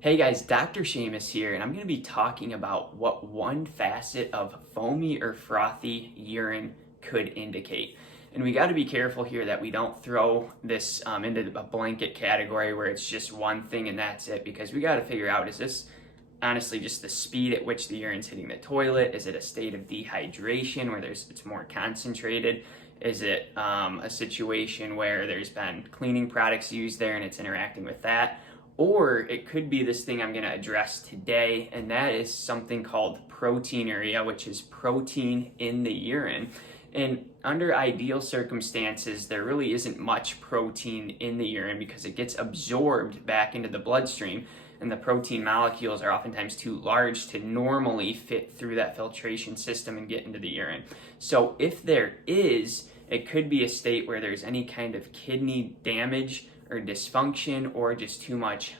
Hey guys, Dr. Seamus here, and I'm going to be talking about what one facet of foamy or frothy urine could indicate. And we got to be careful here that we don't throw this into a blanket category where it's just one thing and that's it, because we got to figure out, is this honestly just the speed at which the urine's hitting the toilet? Is it a state of dehydration where it's more concentrated? Is it a situation where there's been cleaning products used there and it's interacting with that? Or it could be this thing I'm going to address today, and that is something called proteinuria, which is protein in the urine. And under ideal circumstances, there really isn't much protein in the urine because it gets absorbed back into the bloodstream, and the protein molecules are oftentimes too large to normally fit through that filtration system and get into the urine. So if there is, it could be a state where there's any kind of kidney damage or dysfunction, or just too much,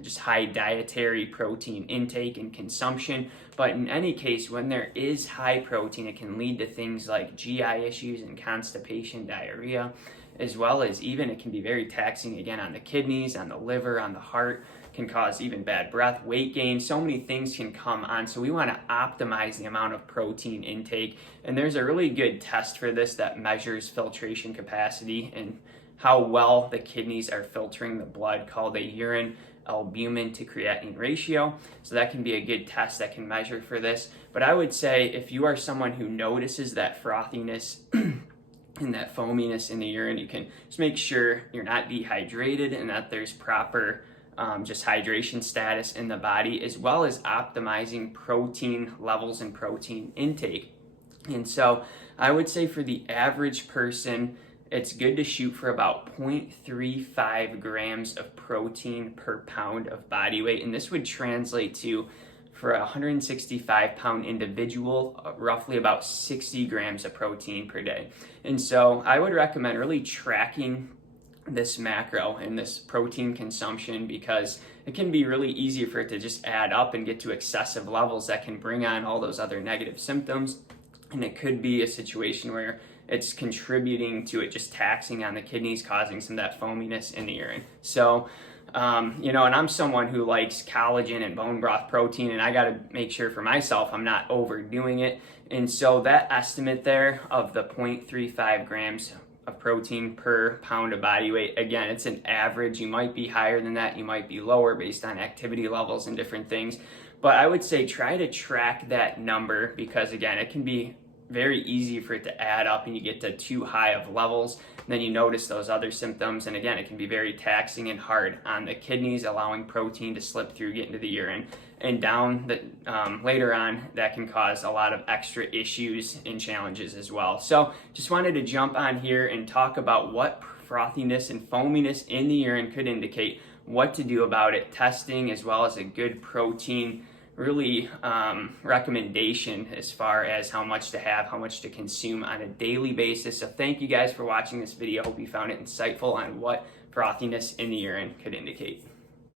just high dietary protein intake and consumption. But in any case, when there is high protein, it can lead to things like GI issues and constipation, diarrhea, as well as even it can be very taxing again on the kidneys, on the liver, on the heart, can cause even bad breath, weight gain. So many things can come on. So we want to optimize the amount of protein intake. And there's a really good test for this that measures filtration capacity and how well the kidneys are filtering the blood, called a urine albumin to creatinine ratio. So that can be a good test that can measure for this. But I would say if you are someone who notices that frothiness and that foaminess in the urine, you can just make sure you're not dehydrated and that there's proper just hydration status in the body, as well as optimizing protein levels and protein intake. And so I would say for the average person, it's good to shoot for about 0.35 grams of protein per pound of body weight. And this would translate to, for a 165-pound individual, roughly about 60 grams of protein per day. And so I would recommend really tracking this macro and this protein consumption, because it can be really easy for it to just add up and get to excessive levels that can bring on all those other negative symptoms. And it could be a situation where it's contributing to it just taxing on the kidneys, causing some of that foaminess in the urine. So, and I'm someone who likes collagen and bone broth protein, and I got to make sure for myself I'm not overdoing it. And so that estimate there of the 0.35 grams of protein per pound of body weight, again, it's an average. You might be higher than that, you might be lower based on activity levels and different things. But I would say try to track that number, because again, it can be very easy for it to add up and you get to too high of levels, and then you notice those other symptoms, and again, it can be very taxing and hard on the kidneys, allowing protein to slip through, get into the urine, and down later on that can cause a lot of extra issues and challenges as well. So just wanted to jump on here and talk about what frothiness and foaminess in the urine could indicate, what to do about it, testing, as well as a good protein really recommendation as far as how much to have, how much to consume on a daily basis. So thank you guys for watching this video. Hope you found it insightful on what frothiness in the urine could indicate.